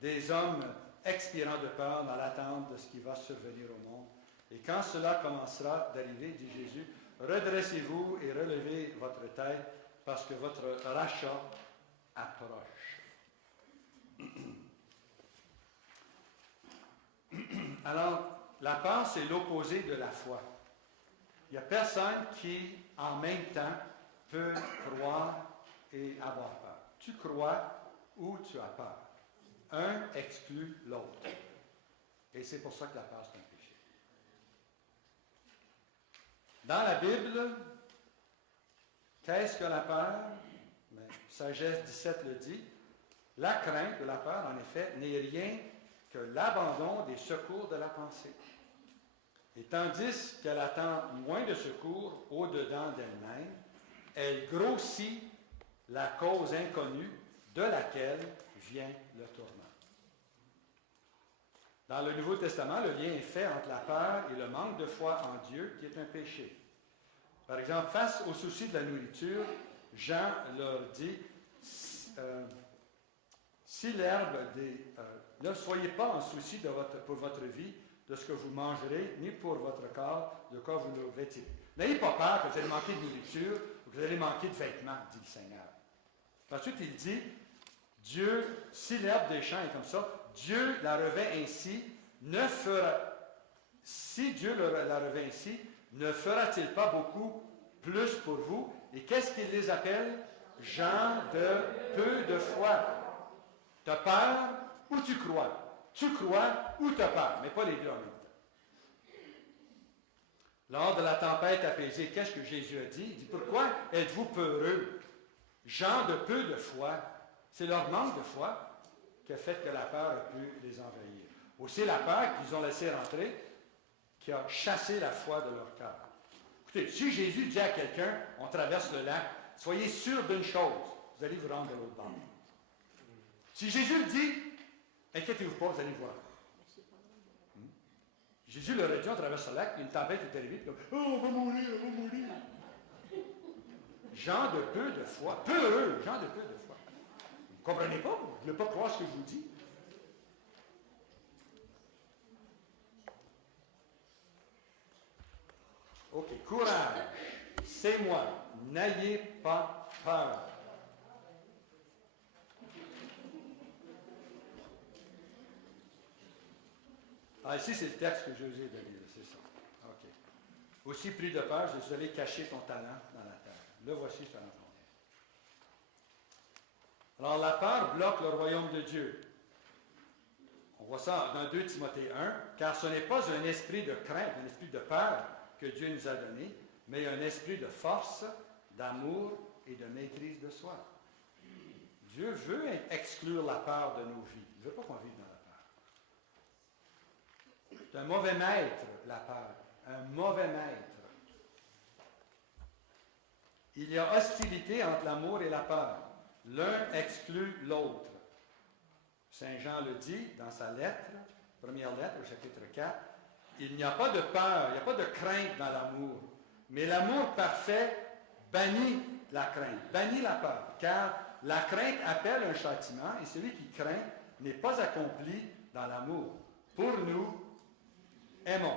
des hommes expirant de peur dans l'attente de ce qui va survenir au monde. Et quand cela commencera d'arriver, dit Jésus, redressez-vous et relevez votre tête, parce que votre rachat approche. Alors, la peur, c'est l'opposé de la foi. Il n'y a personne qui, en même temps, peut croire et avoir peur. Tu crois ou tu as peur. Un exclut l'autre. Et c'est pour ça que la peur, c'est un péché. Dans la Bible, qu'est-ce que la peur? Bien, Sagesse 17 le dit. La crainte de la peur, en effet, n'est rien que l'abandon des secours de la pensée. Et tandis qu'elle attend moins de secours au-dedans d'elle-même, elle grossit la cause inconnue de laquelle vient le tourment. Dans le Nouveau Testament, le lien est fait entre la peur et le manque de foi en Dieu, qui est un péché. Par exemple, face au souci de la nourriture, Jean leur dit, si l'herbe des... ne soyez pas en souci pour votre vie, de ce que vous mangerez, ni pour votre corps, de quoi vous le vêtirez. N'ayez pas peur que vous allez manquer de nourriture ou que vous allez manquer de vêtements, dit le Seigneur. Ensuite, il dit, Dieu, si l'herbe des champs est comme ça, Dieu la revêt ainsi, si Dieu la revêt ainsi, ne fera-t-il pas beaucoup plus pour vous? Et qu'est-ce qu'il les appelle? Gens de peu de foi. T'as peur ou tu crois? Tu crois ou t'as peur, mais pas les deux en même temps. Lors de la tempête apaisée, qu'est-ce que Jésus a dit? Il dit, pourquoi êtes-vous peureux? Gens de peu de foi. C'est leur manque de foi qui a fait que la peur a pu les envahir. Aussi la peur qu'ils ont laissé rentrer, qui a chassé la foi de leur cœur. Écoutez, si Jésus dit à quelqu'un, on traverse le lac, soyez sûr d'une chose, vous allez vous rendre de l'autre bord. Si Jésus le dit, inquiétez-vous pas, vous allez voir. Jésus leur a dit, on traverse le lac, une tempête est arrivée, puis oh, on va mourir, on va mourir. Gens de peu de foi, peureux, gens de peu de foi. Vous ne comprenez pas? Vous ne voulez pas croire ce que je vous dis? OK, courage, c'est moi, n'ayez pas peur. Ah, ici, c'est le texte que je vous ai donné, c'est ça. OK. Aussi, pris de peur, je suis allé cacher ton talent dans la terre. Le voici, je te l'entends. Alors, la peur bloque le royaume de Dieu. On voit ça dans 2 Timothée 1, car ce n'est pas un esprit de crainte, un esprit de peur que Dieu nous a donné, mais un esprit de force, d'amour et de maîtrise de soi. Dieu veut exclure la peur de nos vies. Il ne veut pas qu'on vive dans la peur. C'est un mauvais maître, la peur. Un mauvais maître. Il y a hostilité entre l'amour et la peur. L'un exclut l'autre. Saint Jean le dit dans sa lettre, première lettre au chapitre 4, il n'y a pas de peur, il n'y a pas de crainte dans l'amour. Mais l'amour parfait bannit la crainte, bannit la peur. Car la crainte appelle un châtiment et celui qui craint n'est pas accompli dans l'amour. Pour nous, aimons,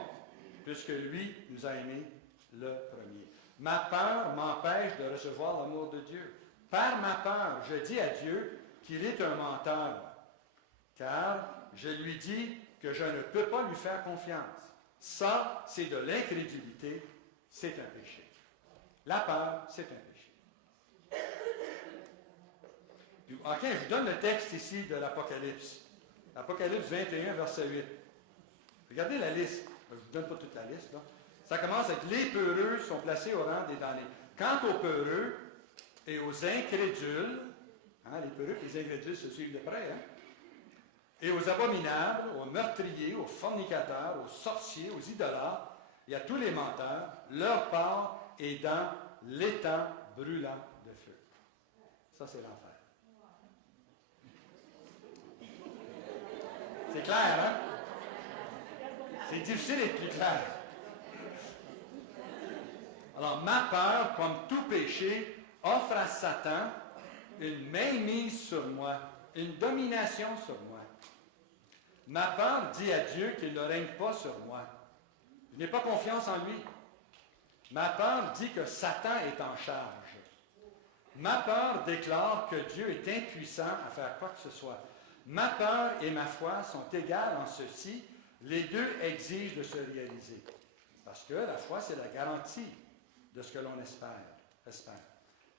puisque lui nous a aimés le premier. Ma peur m'empêche de recevoir l'amour de Dieu. Par ma peur, je dis à Dieu qu'il est un menteur, car je lui dis que je ne peux pas lui faire confiance. Ça, c'est de l'incrédulité, c'est un péché. La peur, c'est un péché. OK, je vous donne le texte ici de l'Apocalypse. Apocalypse 21, verset 8. Regardez la liste. Je ne vous donne pas toute la liste, là. Ça commence avec « Les peureux sont placés au rang des damnés ». Quant aux peureux et aux incrédules, hein, les peureux et les incrédules se suivent de près, hein, et aux abominables, aux meurtriers, aux fornicateurs, aux sorciers, aux idolâtres et à tous les menteurs, leur part est dans l'étang brûlant de feu. Ça, c'est l'enfer. C'est clair, hein? C'est difficile d'être plus clair. Alors, ma peur, comme tout péché, offre à Satan une mainmise sur moi, une domination sur moi. Ma peur dit à Dieu qu'il ne règne pas sur moi. Je n'ai pas confiance en lui. Ma peur dit que Satan est en charge. Ma peur déclare que Dieu est impuissant à faire quoi que ce soit. Ma peur et ma foi sont égales en ceci. Les deux exigent de se réaliser. Parce que la foi, c'est la garantie de ce que l'on espère.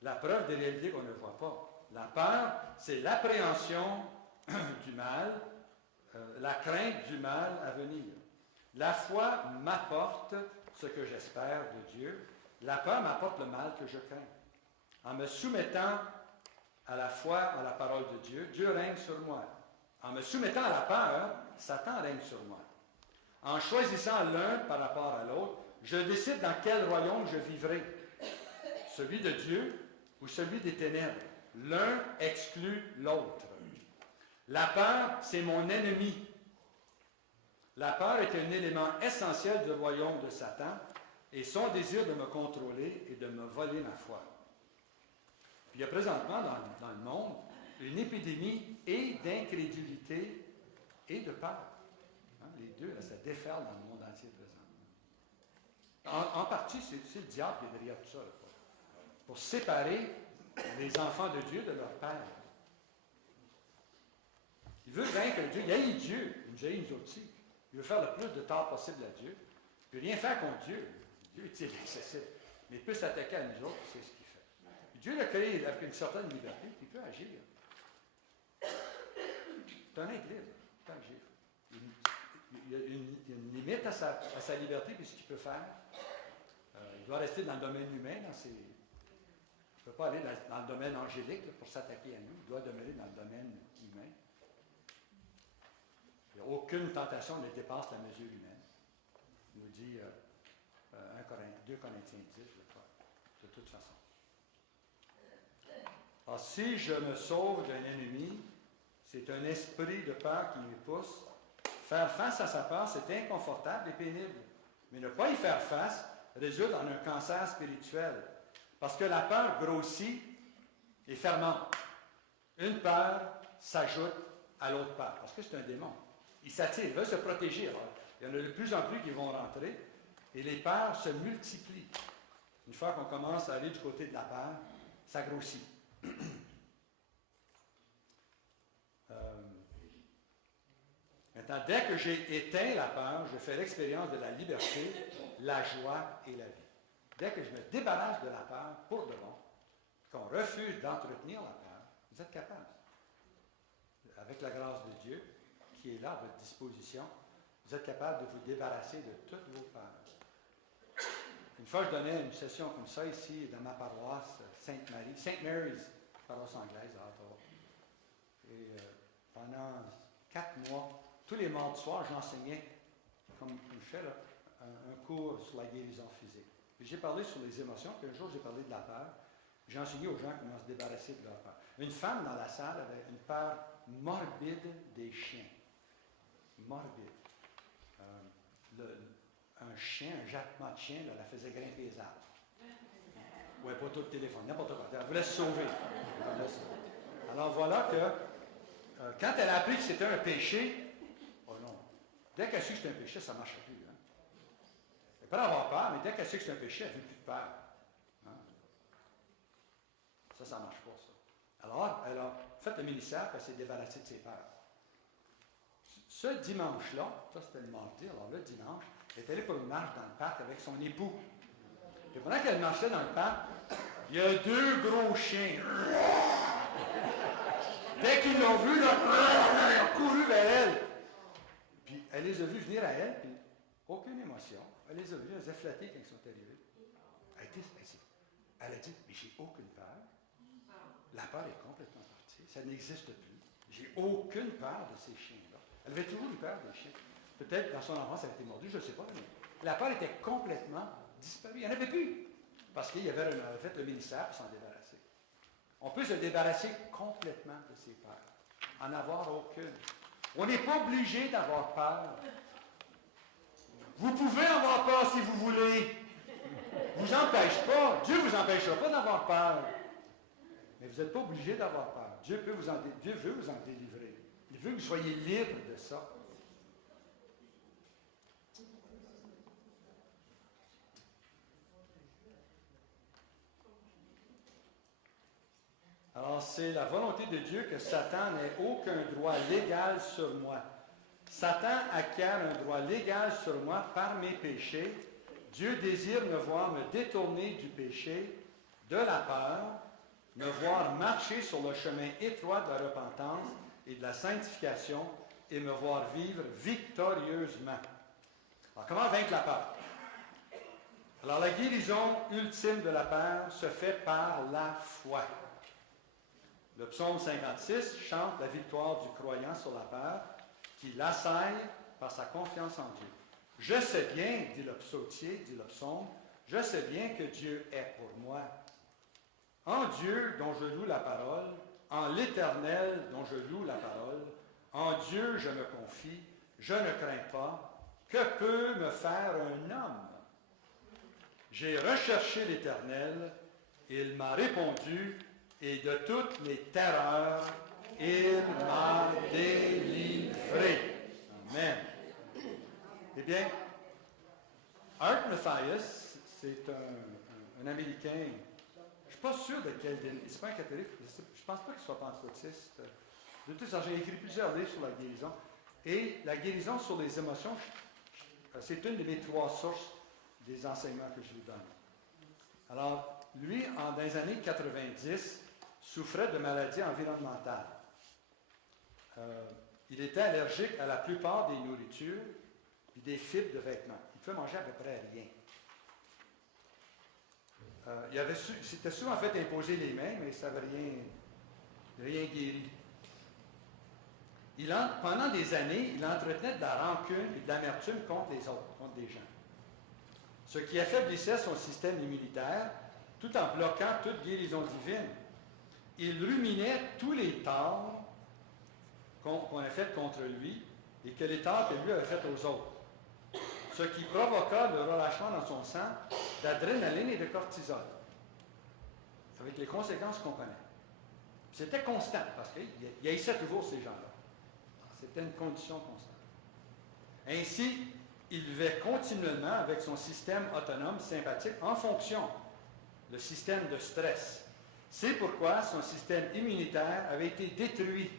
La preuve des réalités qu'on ne voit pas. La peur, c'est l'appréhension du mal, la crainte du mal à venir. La foi m'apporte ce que j'espère de Dieu. La peur m'apporte le mal que je crains. En me soumettant à la foi, à la parole de Dieu, Dieu règne sur moi. En me soumettant à la peur, Satan règne sur moi. En choisissant l'un par rapport à l'autre, je décide dans quel royaume je vivrai. Celui de Dieu ou celui des ténèbres. L'un exclut l'autre. La peur, c'est mon ennemi. La peur est un élément essentiel du royaume de Satan et son désir de me contrôler et de me voler ma foi. Puis il y a présentement dans le monde une épidémie et d'incrédulité et de peur. Hein, les deux, là, ça déferle dans le monde entier présentement. En partie, c'est le diable qui est derrière tout ça, là, pour séparer les enfants de Dieu de leur père. Il veut vaincre Dieu. Il haït Dieu. Il nous haït nous autres aussi. Il veut faire le plus de tort possible à Dieu. Il ne peut rien faire contre Dieu. Dieu est inaccessible. Mais il peut s'attaquer à nous autres, c'est ce qu'il fait. Puis Dieu l'a créé avec une certaine liberté, puis il peut agir. C'est un être libre. Il peut agir. Il y a une limite à sa liberté, puis ce qu'il peut faire. Il doit rester dans le domaine humain, il ne peut pas aller dans le domaine angélique là, pour s'attaquer à nous. Il doit demeurer dans le domaine humain. Il n'y a aucune tentation ne dépasse la mesure humaine. Il nous dit 2 Corinthiens 10, je crois, de toute façon. Alors, si je me sauve d'un ennemi, c'est un esprit de peur qui me pousse. Faire face à sa peur, c'est inconfortable et pénible. Mais ne pas y faire face résulte en un cancer spirituel. Parce que la peur grossit et fermente. Une peur s'ajoute à l'autre peur. Parce que c'est un démon. Il s'attire, il veut se protéger. Alors, il y en a de plus en plus qui vont rentrer. Et les peurs se multiplient. Une fois qu'on commence à aller du côté de la peur, ça grossit. Maintenant, dès que j'ai éteint la peur, je fais l'expérience de la liberté, la joie et la vie. Dès que je me débarrasse de la peur pour de bon, qu'on refuse d'entretenir la peur, vous êtes capable. Avec la grâce de Dieu, qui est là à votre disposition, vous êtes capable de vous débarrasser de toutes vos peurs. Une fois, je donnais une session comme ça ici, dans ma paroisse, Sainte-Marie, St. Mary's, paroisse anglaise à Ottawa. Et pendant 4 mois, tous les mardis soirs, j'enseignais, comme je fais là, un cours sur la guérison physique. J'ai parlé sur les émotions, puis un jour, j'ai parlé de la peur. J'ai enseigné aux gens comment se débarrasser de leur peur. Une femme dans la salle avait une peur morbide des chiens. Morbide. Un chien, un jappement de chien, là, la faisait grimper les arbres. Ouais, pas tout le téléphone, n'importe quoi. Elle voulait se sauver. Alors voilà que quand elle a appris que c'était un péché, oh non, dès qu'elle a su que c'était un péché, ça ne marchait plus. Hein? Elle peut avoir peur, mais dès qu'elle sait que c'est un péché, elle ne veut plus de peur. Hein? Ça ne marche pas, ça. Alors, elle a fait le ministère, puis elle s'est débarrassée de ses peurs. Ce dimanche-là, ça c'était le mardi, alors le dimanche, elle est allée pour une marche dans le parc avec son époux. Et pendant qu'elle marchait dans le parc, il y a 2 gros chiens. Dès qu'ils l'ont vue, là, ils ont couru vers elle. Puis elle les a vus venir à elle, puis aucune émotion. Elle les a vus, elle les a flattés quand ils sont arrivés. Elle a dit, mais j'ai aucune peur. La peur est complètement partie. Ça n'existe plus. J'ai aucune peur de ces chiens-là. Elle avait toujours eu peur des chiens. Peut-être dans son enfance, elle a été mordue, je ne sais pas. Mais la peur était complètement disparue. Il n'y en avait plus. Parce qu'il avait fait le ministère pour s'en débarrasser. On peut se débarrasser complètement de ses peurs. En avoir aucune. On n'est pas obligé d'avoir peur. Vous pouvez avoir peur si vous voulez. Vous empêche pas. Dieu ne vous empêchera pas d'avoir peur. Mais vous n'êtes pas obligé d'avoir peur. Dieu veut vous en délivrer. Il veut que vous soyez libre de ça. Alors, c'est la volonté de Dieu que Satan n'ait aucun droit légal sur moi. Satan acquiert un droit légal sur moi par mes péchés. Dieu désire me voir me détourner du péché, de la peur, me voir marcher sur le chemin étroit de la repentance et de la sanctification et me voir vivre victorieusement. Alors, comment vaincre la peur? Alors, la guérison ultime de la peur se fait par la foi. Le psaume 56 chante la victoire du croyant sur la peur, qui l'assaille par sa confiance en Dieu. Je sais bien, dit le psautier, dit le psaume, je sais bien que Dieu est pour moi. En Dieu dont je loue la parole, en l'Éternel dont je loue la parole, en Dieu je me confie, je ne crains pas. Que peut me faire un homme? J'ai recherché l'Éternel, il m'a répondu, et de toutes mes terreurs, il m'a délivré. Amen. Eh bien, Art Mathias, c'est un Américain, je ne suis pas sûr de quel dénomination, c'est pas un catholique, je ne pense pas qu'il soit pentecôtiste. De toute façon, j'ai écrit plusieurs livres sur la guérison. Et la guérison sur les émotions, c'est une de mes 3 sources des enseignements que je vous donne. Alors, lui, dans les années 90, souffrait de maladies environnementales. Il était allergique à la plupart des nourritures et des fibres de vêtements. Il pouvait manger à peu près rien. Il s'était souvent fait imposer les mains, mais ça n'avait rien guéri. Pendant des années, il entretenait de la rancune et de l'amertume contre les autres, contre des gens. Ce qui affaiblissait son système immunitaire, tout en bloquant toute guérison divine. Il ruminait tous les torts qu'on a fait contre lui et que les torts que lui avait fait aux autres. Ce qui provoqua le relâchement dans son sang d'adrénaline et de cortisol, avec les conséquences qu'on connaît. C'était constant, parce qu'il haïssait toujours ces gens-là. C'était une condition constante. Ainsi, il vivait continuellement avec son système autonome sympathique en fonction, le système de stress. C'est pourquoi son système immunitaire avait été détruit.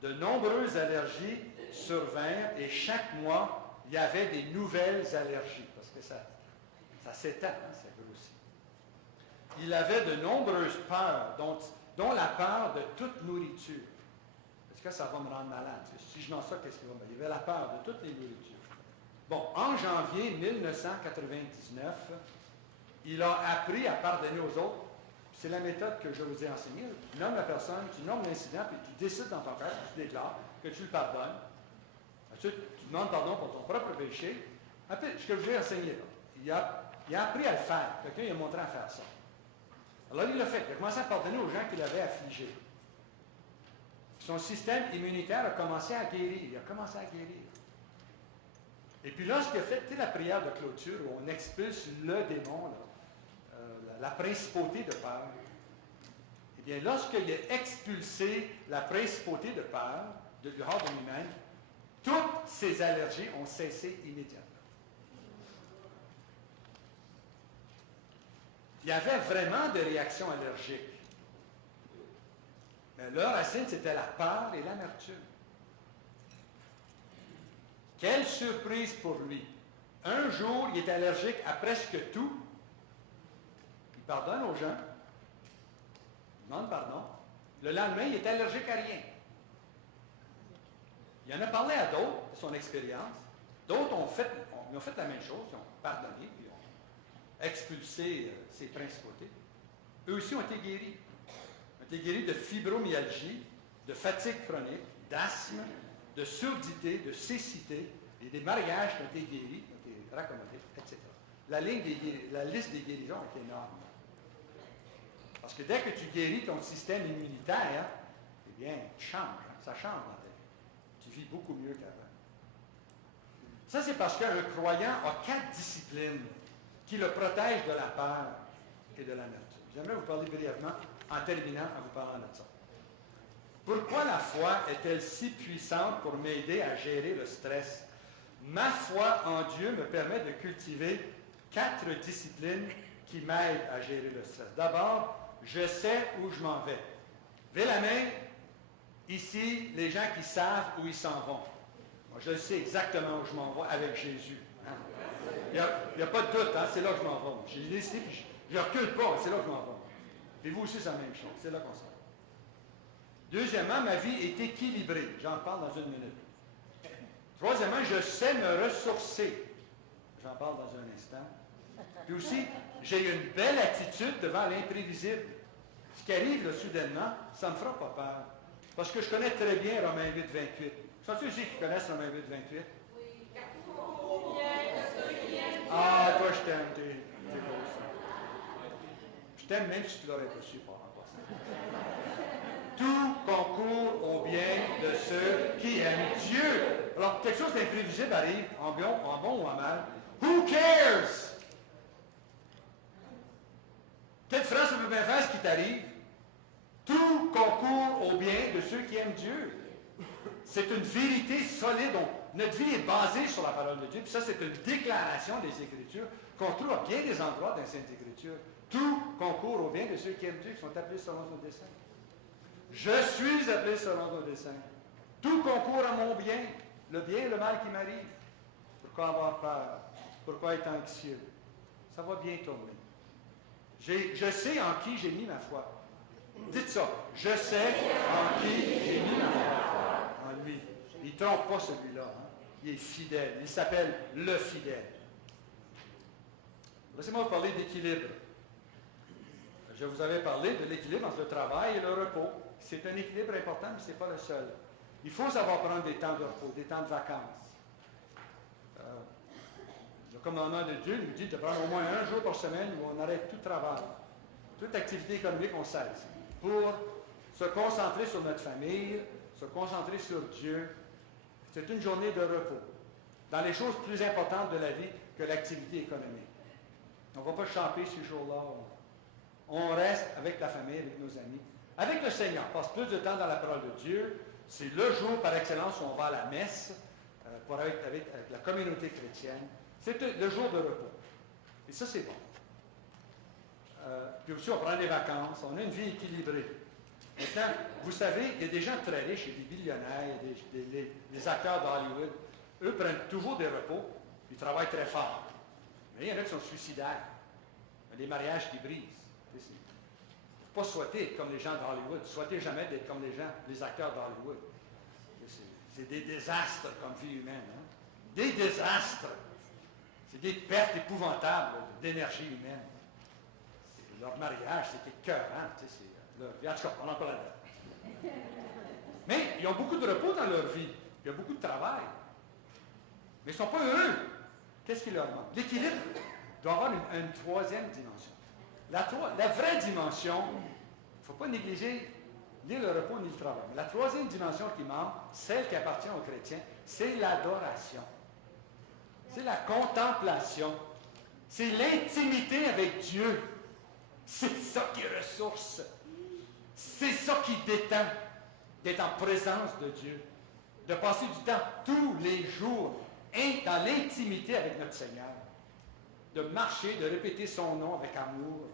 De nombreuses allergies survinrent et chaque mois, il y avait des nouvelles allergies, parce que ça s'étend, ça grossit. Il avait de nombreuses peurs, dont la peur de toute nourriture. Est-ce que ça va me rendre malade? Si je n'en sors, qu'est-ce qui va me dire? Il avait la peur de toutes les nourritures. Bon, en janvier 1999, il a appris à pardonner aux autres. C'est la méthode que je vous ai enseignée. Tu nommes la personne, tu nommes l'incident, puis tu décides dans ton cœur, tu déclares que tu le pardonnes. Ensuite, tu demandes pardon pour ton propre péché. Après, ce que je vous ai enseigné, là, il a appris à le faire. Quelqu'un lui a montré à faire ça. Alors, il l'a fait. Il a commencé à pardonner aux gens qui l'avaient affligé. Son système immunitaire a commencé à guérir. Il a commencé à guérir. Et puis lorsqu'il a fait la prière de clôture où on expulse le démon, là, la principauté de peur, eh bien, lorsqu'il a expulsé la principauté de peur du dehors de lui-même, toutes ses allergies ont cessé immédiatement. Il y avait vraiment des réactions allergiques. Mais leur racine, c'était la peur et l'amertume. Quelle surprise pour lui! Un jour, il est allergique à presque tout. Il pardonne aux gens. Il demande pardon. Le lendemain, il est allergique à rien. Il en a parlé à d'autres de son expérience. D'autres ont fait la même chose. Ils ont pardonné, puis ont expulsé ses principautés. Eux aussi ont été guéris. Ils ont été guéris de fibromyalgie, de fatigue chronique, d'asthme, de surdité, de cécité, et des mariages qui ont été guéris, qui ont été raccommodés, etc. La liste des guérisons est énorme. Parce que dès que tu guéris ton système immunitaire, eh bien, tu changes, hein, ça change dans ta vie. Tu vis beaucoup mieux qu'avant. Ça, c'est parce qu'un croyant a 4 disciplines qui le protègent de la peur et de l'amertume. J'aimerais vous parler brièvement, en terminant, en vous parlant de ça. Pourquoi la foi est-elle si puissante pour m'aider à gérer le stress? Ma foi en Dieu me permet de cultiver 4 disciplines qui m'aident à gérer le stress. D'abord, je sais où je m'en vais. Levez la main, ici, les gens qui savent où ils s'en vont. Moi, je sais exactement où je m'en vais avec Jésus. Hein? Il n'y a pas de doute, hein? C'est là que je m'en vais. J'ai décidé, puis je ne recule pas, c'est là que je m'en vais. Et vous aussi, c'est la même chose, c'est là qu'on s'en va. Deuxièmement, ma vie est équilibrée. J'en parle dans une minute. Troisièmement, je sais me ressourcer. J'en parle dans un instant. Puis aussi, j'ai une belle attitude devant l'imprévisible. Ce qui arrive là, soudainement, ça ne me fera pas peur. Parce que je connais très bien Romains 8, 28. Sont-tu aussi qui connaissent Romains 8, 28? Oui. Combien de Ah, toi, je t'aime, t'es beau, ça. t'aime même si tu l'aurais pas su, pas en passant. Tout concourt au bien de ceux qui aiment Dieu. Alors, quelque chose d'imprévisible arrive, en bon ou en mal. Who cares? Quelle phrase ça peut bien faire ce qui t'arrive? Tout concourt au bien de ceux qui aiment Dieu. C'est une vérité solide. Notre vie est basée sur la parole de Dieu. Puis ça, c'est une déclaration des Écritures qu'on trouve à bien des endroits dans les Saintes Écritures. Tout concourt au bien de ceux qui aiment Dieu, qui sont appelés selon son dessein. Je suis appelé selon son dessein. Tout concourt à mon bien, le bien et le mal qui m'arrive. Pourquoi avoir peur? Pourquoi être anxieux? Ça va bien tourner. Je sais en qui j'ai mis ma foi. Dites ça. Je sais en qui j'ai mis ma foi. En lui. Il ne trompe pas celui-là. Hein? Il est fidèle. Il s'appelle le fidèle. Laissez-moi vous parler d'équilibre. Je vous avais parlé de l'équilibre entre le travail et le repos. C'est un équilibre important, mais ce n'est pas le seul. Il faut savoir prendre des temps de repos, des temps de vacances. Le commandement de Dieu nous dit de prendre au moins un jour par semaine où on arrête tout travail, toute activité économique, on cesse, pour se concentrer sur notre famille, se concentrer sur Dieu. C'est une journée de repos, dans les choses plus importantes de la vie que l'activité économique. On ne va pas chanter ces jours-là. On reste avec la famille, avec nos amis, avec le Seigneur. On passe plus de temps dans la parole de Dieu. C'est le jour par excellence où on va à la messe pour être avec la communauté chrétienne. C'est le jour de repos. Et ça, c'est bon. Puis aussi, on prend des vacances. On a une vie équilibrée. Maintenant, vous savez, il y a des gens très riches, il y a des millionnaires, il y a des acteurs d'Hollywood. Eux prennent toujours des repos. Ils travaillent très fort. Mais il y en a qui sont suicidaires. Il y a des mariages qui brisent. Il ne faut pas souhaiter être comme les gens d'Hollywood. Souhaitez jamais d'être comme les acteurs d'Hollywood. C'est des désastres comme vie humaine. Hein? Des désastres. C'est des pertes épouvantables d'énergie humaine. Leur mariage, c'est écœurant. En tout cas, on en parle là. Mais ils ont beaucoup de repos dans leur vie. Il y a beaucoup de travail. Mais ils ne sont pas heureux. Qu'est-ce qui leur manque? L'équilibre doit avoir une troisième dimension. La vraie dimension, il ne faut pas négliger ni le repos ni le travail. Mais la troisième dimension qui manque, celle qui appartient aux chrétiens, c'est l'adoration. C'est la contemplation. C'est l'intimité avec Dieu. C'est ça qui ressource. C'est ça qui détend. D'être en présence de Dieu. De passer du temps tous les jours dans l'intimité avec notre Seigneur. De marcher, de répéter son nom avec amour.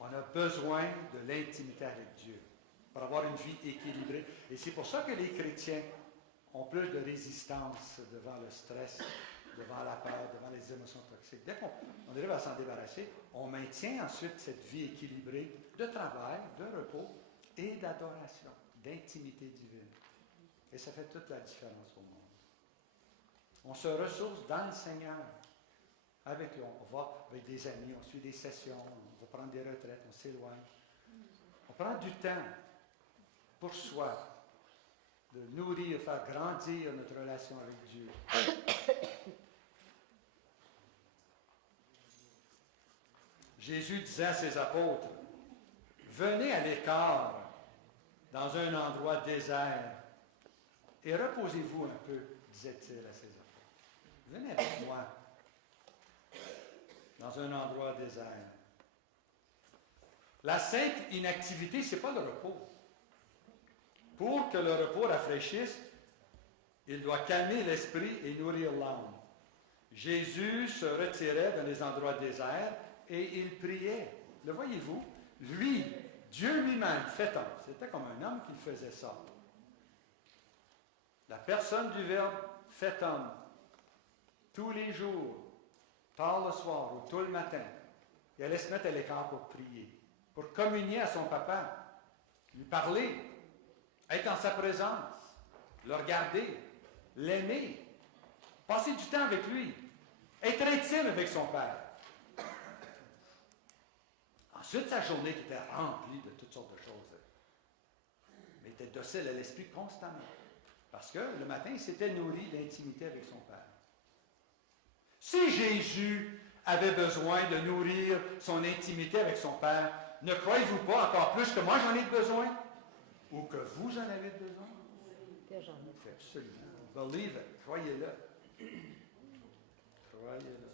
On a besoin de l'intimité avec Dieu pour avoir une vie équilibrée. Et c'est pour ça que les chrétiens ont plus de résistance devant le stress, devant la peur, devant les émotions toxiques. Dès qu'on arrive à s'en débarrasser, on maintient ensuite cette vie équilibrée de travail, de repos et d'adoration, d'intimité divine. Et ça fait toute la différence au monde. On se ressource dans le Seigneur. Avec lui, on va avec des amis, on suit des sessions, on va prendre des retraites, on s'éloigne. On prend du temps pour soi, de nourrir, faire grandir notre relation avec Dieu. Jésus disait à ses apôtres, « Venez à l'écart dans un endroit désert et reposez-vous un peu, disait-il à ses apôtres. Venez avec moi dans un endroit désert. » La sainte inactivité, ce n'est pas le repos. Pour que le repos rafraîchisse, il doit calmer l'esprit et nourrir l'âme. Jésus se retirait dans les endroits déserts et il priait. Le voyez-vous? Lui, Dieu lui-même, fait homme. C'était comme un homme qui faisait ça. La personne du Verbe fait homme. Tous les jours, tard le soir ou tôt le matin, il allait se mettre à l'écart pour prier, pour communier à son papa, lui parler, être en sa présence, le regarder, l'aimer, passer du temps avec lui, être intime avec son Père. Ensuite, sa journée qui était remplie de toutes sortes de choses. Mais il était docile à l'esprit constamment. Parce que le matin, il s'était nourri d'intimité avec son Père. Si Jésus avait besoin de nourrir son intimité avec son Père, ne croyez-vous pas encore plus que moi j'en ai besoin? Ou que vous en avez besoin? Absolument. Believe it. Croyez-le. Croyez-le.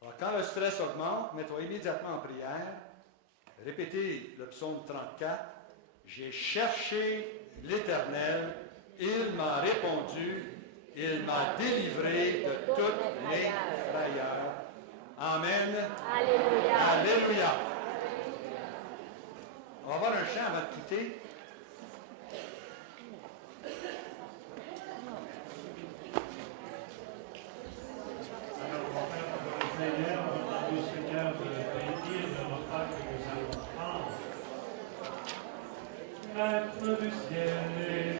Alors, quand le stress augmente, mets-toi immédiatement en prière. Répétez le psaume 34. J'ai cherché l'Éternel, il m'a répondu, il m'a délivré de toutes mes frayeurs. Amen. Alléluia. Alléluia. On va voir un chant avant de quitter.